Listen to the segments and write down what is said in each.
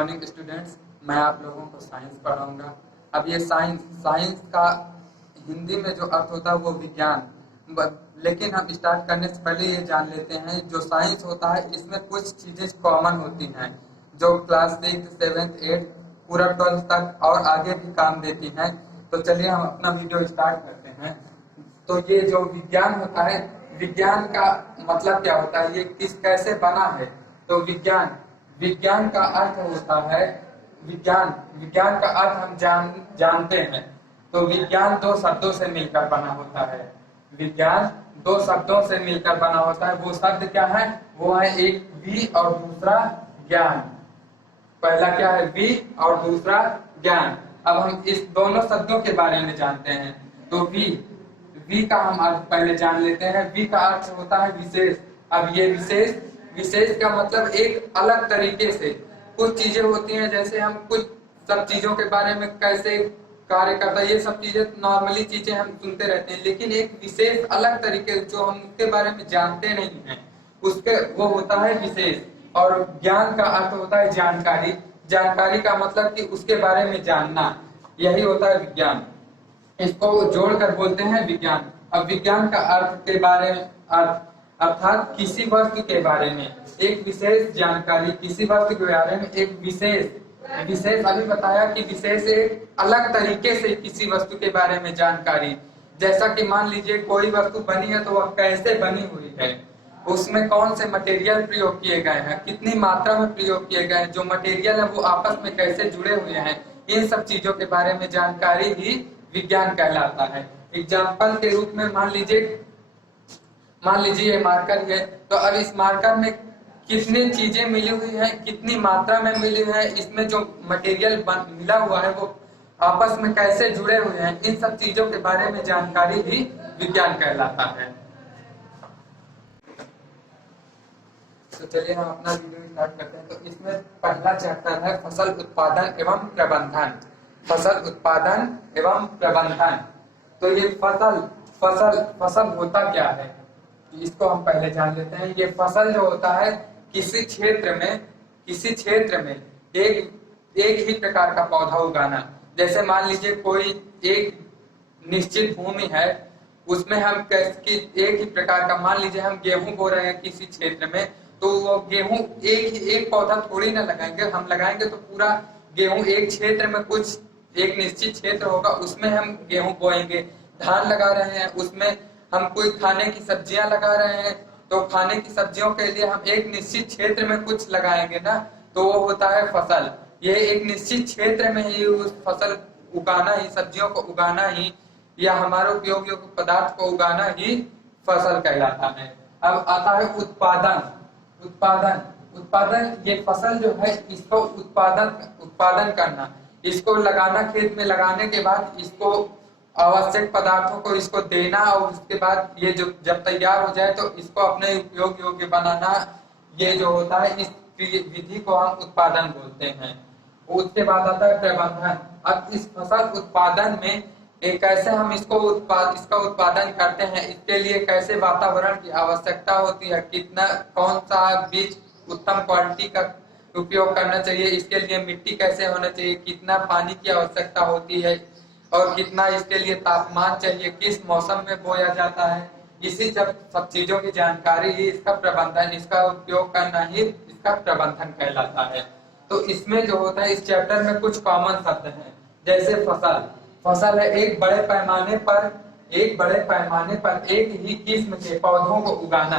Morning students, मैं आप लोगों को साइंस पढ़ाऊंगा। अब ये साइंस का हिंदी में जो अर्थ होता है वो विज्ञान। लेकिन हम स्टार्ट करने से पहले ये जान लेते हैं, जो साइंस होता है इसमें कुछ चीजें कॉमन होती हैं जो क्लास 6, 7, 8 पूरा 12 तक और आगे भी काम देती हैं। तो चलिए हम अपना वीडियो स्टार्ट करते हैं। तो ये जो विज्ञान होता है, विज्ञान का मतलब क्या होता है, ये कैसे बना है। तो विज्ञान का अर्थ होता है, विज्ञान का अर्थ हम जानते हैं। तो विज्ञान दो शब्दों से मिलकर बना होता है। विज्ञान दो शब्दों से मिलकर बना होता है। वो शब्द क्या है, वो है एक वि और दूसरा ज्ञान। पहला क्या है, वि और दूसरा ज्ञान। अब हम इस दोनों शब्दों के बारे में जानते हैं। तो वी का हम अर्थ पहले जान लेते हैं। वी का अर्थ होता है विशेष। अब ये विशेष का मतलब एक अलग तरीके से कुछ चीजें होती हैं, जैसे हम कुछ सब चीजों के बारे में कैसे कार्य करता है, ये सब चीजें नॉर्मली चीजें हम सुनते रहते हैं, लेकिन एक विशेष अलग तरीके जो हम उसके बारे में जानते नहीं हैं, उसके वो होता है विशेष। और ज्ञान का अर्थ होता है जानकारी। जानकारी का मतलब कि उसके बारे में जानना, यही होता है विज्ञान। इसको जोड़कर बोलते हैं विज्ञान। अब विज्ञान का अर्थ के बारे में अर्थात किसी वस्तु के बारे में एक विशेष जानकारी, किसी वस्तु के बारे में एक विशेष अभी बताया कि विशेष एक अलग तरीके से किसी वस्तु के बारे में जानकारी। जैसा कि मान लीजिए कोई वस्तु बनी है तो वह कैसे बनी हुई है, उसमें कौन से मटेरियल प्रयोग किए गए हैं, कितनी मात्रा में प्रयोग किए गए हैं, जो मटेरियल है वो आपस में कैसे जुड़े हुए हैं, इन सब चीजों के बारे में जानकारी ही विज्ञान कहलाता है। एग्जाम्पल के रूप में मान लीजिए ये मार्कर है, तो अब इस मार्कर में कितनी चीजें मिली हुई हैं, कितनी मात्रा में मिली है, इसमें जो मटेरियल मिला हुआ है वो आपस में कैसे जुड़े हुए हैं, इन सब चीजों के बारे में जानकारी ही विज्ञान कहलाता है। तो चलिए हम अपना वीडियो स्टार्ट करते हैं। तो इसमें पहला चैप्टर है फसल उत्पादन एवं प्रबंधन। फसल उत्पादन एवं प्रबंधन। तो ये फसल होता क्या है, इसको हम पहले जान लेते हैं। ये फसल जो होता है किसी क्षेत्र में एक ही प्रकार का पौधा उगाना। जैसे मान लीजिए कोई एक निश्चित भूमि है, उसमें हम एक ही प्रकार का, मान लीजिए हम गेहूं बो रहे हैं किसी क्षेत्र में, तो वो गेहूं एक पौधा थोड़ी ना लगाएंगे, हम लगाएंगे तो पूरा गेहूं एक क्षेत्र में कुछ एक निश्चित क्षेत्र होगा, उसमें हम गेहूं बोएंगे। धान लगा रहे हैं, उसमें हम कोई खाने की सब्जियां लगा रहे हैं, तो खाने की सब्जियों के लिए हम एक निश्चित क्षेत्र में कुछ लगाएंगे ना, तो वो होता है फसल। ये एक निश्चित क्षेत्र में ही उस फसल उगाना ही, सब्जियों को उगाना ही, या हमारे उपयोगी पदार्थ को उगाना ही फसल कहलाता है। अब आता है उत्पादन। ये फसल जो है इसको उत्पादन करना, इसको लगाना, खेत में लगाने के बाद इसको आवश्यक पदार्थों को इसको देना, और उसके बाद ये जो जब तैयार हो जाए तो इसको अपने उपयोग योग्य बनाना, ये जो होता है इस विधि को हम उत्पादन बोलते हैं। उसके बाद आता है प्रबंधन। अब इस फसल उत्पादन में कैसे हम इसका उत्पादन करते हैं, इसके लिए कैसे वातावरण की आवश्यकता होती है, कितना कौन सा बीज उत्तम क्वालिटी का उपयोग करना चाहिए, इसके लिए मिट्टी कैसे होना चाहिए, कितना पानी की आवश्यकता होती है, और कितना इसके लिए तापमान चाहिए, किस मौसम में बोया जाता है, इसी सब चीजों की जानकारी ही इसका प्रबंधन, इसका उपयोग करना ही इसका प्रबंधन कहलाता है। तो इसमें जो होता है इस चैप्टर में कुछ कॉमन शब्द हैं, जैसे फसल है एक बड़े पैमाने पर एक ही किस्म के पौधों को उगाना।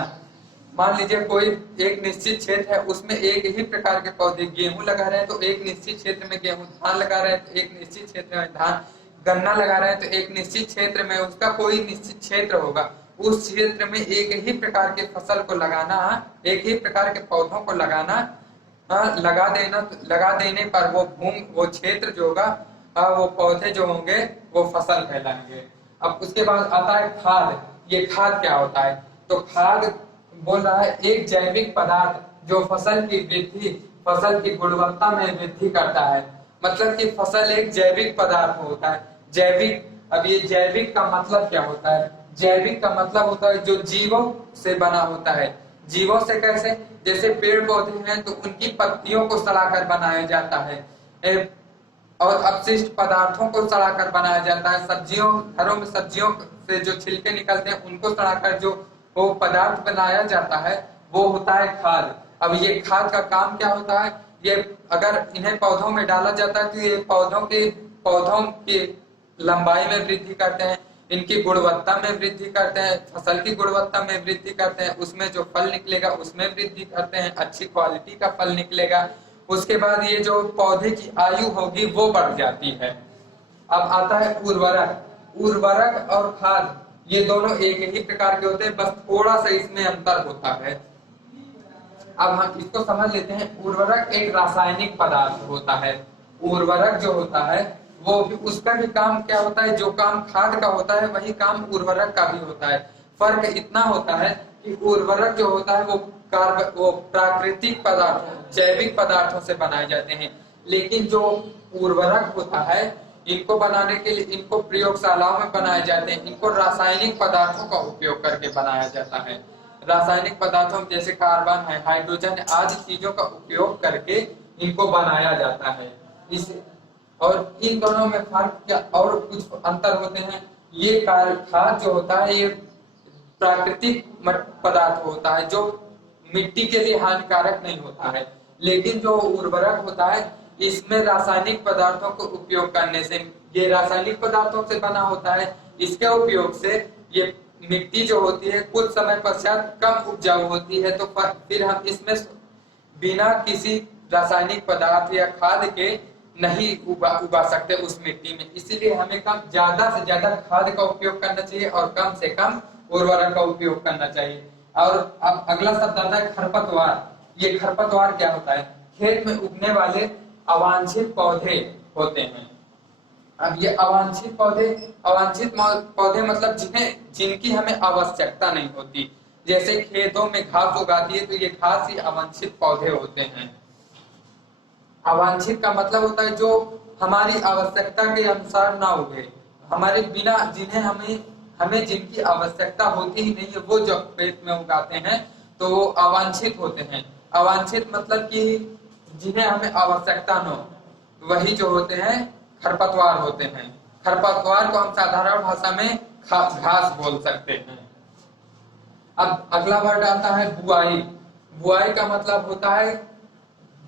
मान लीजिए कोई एक निश्चित क्षेत्र है, उसमें एक ही प्रकार के पौधे, गेहूं लगा रहे हैं तो एक निश्चित क्षेत्र में गेहूं, धान लगा रहे हैं तो एक निश्चित क्षेत्र में धान, गन्ना लगा रहे हैं तो एक निश्चित क्षेत्र में उसका कोई निश्चित क्षेत्र होगा, उस क्षेत्र में एक ही प्रकार के फसल को लगाना, एक ही प्रकार के पौधों को लगाना, लगा देने पर वो क्षेत्र जो होगा, वो पौधे जो होंगे वो फसल कहलाएंगे। अब उसके बाद आता है खाद। ये खाद क्या होता है, तो खाद बोल रहा है एक जैविक पदार्थ जो फसल की गुणवत्ता में वृद्धि करता है। मतलब कि फसल एक जैविक पदार्थ होता है। अब ये जैविक का मतलब क्या होता है, जैविक का मतलब होता है जो जीवों से बना होता है। जीवों से कैसे, जैसे पेड़ पौधे हैं तो उनकी पत्तियों को सड़ाकर बनाया जाता है, और अपशिष्ट पदार्थों को सड़ाकर बनाया जाता है। सब्जियों, घरों में सब्जियों से जो छिलके निकलते हैं उनको सड़ाकर जो वो पदार्थ बनाया जाता है वो होता है खाद। अब ये खाद का काम क्या होता है, ये अगर इन्हें पौधों में डाला जाता है तो ये पौधों की लंबाई में वृद्धि करते हैं, इनकी गुणवत्ता में वृद्धि करते हैं, फसल की गुणवत्ता में वृद्धि करते हैं, उसमें जो फल निकलेगा उसमें वृद्धि करते हैं, अच्छी क्वालिटी का फल निकलेगा। उसके बाद ये जो पौधे की आयु होगी वो बढ़ जाती है। अब आता है उर्वरक। उर्वरक और खाद ये दोनों एक ही प्रकार के होते हैं, बस थोड़ा सा इसमें अंतर होता है। अब हम इसको समझ लेते हैं। उर्वरक एक रासायनिक पदार्थ होता है। उर्वरक जो होता है वो भी, उसका भी काम क्या होता है, जो काम खाद का होता है वही काम उर्वरक का भी होता है। फर्क इतना होता है कि उर्वरक जो होता है वो प्राकृतिक पदार्थों, जैविक पदार्थों से बनाए जाते हैं, लेकिन जो उर्वरक होता है इनको बनाने के लिए इनको प्रयोगशालाओं में बनाए जाते हैं, इनको रासायनिक पदार्थों का उपयोग करके बनाया जाता है। रासायनिक पदार्थों जैसे कार्बन है, हाइड्रोजन है, आदि चीजों का उपयोग करके इनको बनाया जाता है। इस और इन दोनों में फर्क क्या और कुछ अंतर होते हैं। ये खाद जो होता है ये प्राकृतिक पदार्थ होता है जो मिट्टी के लिए हानिकारक नहीं होता है, लेकिन जो उर्वरक होता है इसमें रासायनिक पदार्थों को उपयोग करने से, ये रासायनिक पदार्थों से बना होता है, इसके उपयोग से ये मिट्टी जो होती है कुछ समय पश्चात कम उपजाऊ होती है, तो फिर हम इसमें बिना किसी रासायनिक पदार्थ या खाद के नहीं उगा सकते उस मिट्टी में। इसीलिए हमें ज्यादा से ज्यादा खाद का उपयोग करना चाहिए और कम से कम उर्वरक का उपयोग करना चाहिए। और अब अगला शब्द आता है खरपतवार। ये खरपतवार क्या होता है, खेत में उगने वाले अवांछित पौधे होते हैं। अब ये अवांछित पौधे मतलब जिनकी हमें आवश्यकता नहीं होती, जैसे खेतों में घास उगाती है तो ये घास ही अवांछित पौधे होते हैं। अवांछित का मतलब होता है जो हमारी आवश्यकता के अनुसार ना उगे, हमारे बिना, जिन्हें हमें जिनकी आवश्यकता होती ही नहीं है वो जो खेत में उगाते हैं तो वो अवांछित होते हैं। अवांछित मतलब कि जिन्हें हमें आवश्यकता न हो वही जो होते हैं खरपतवार होते हैं। खरपतवार को हम साधारण भाषा में घास बोल सकते हैं। अब अगला वर्ड आता है बुआई। बुआई का मतलब होता है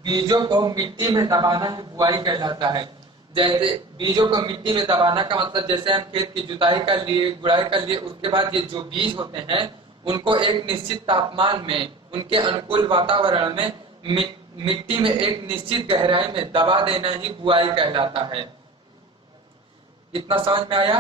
बीजों को मिट्टी में दबाना ही बुआई कहलाता है। जैसे बीजों को मिट्टी में दबाना का मतलब, जैसे हम खेत की जुताई कर लिए, गुड़ाई कर लिए, उसके बाद ये जो बीज होते हैं उनको एक निश्चित तापमान में, उनके अनुकूल वातावरण में मिट्टी में एक निश्चित गहराई में दबा देना ही बुआई कहलाता है। इतना समझ में आया?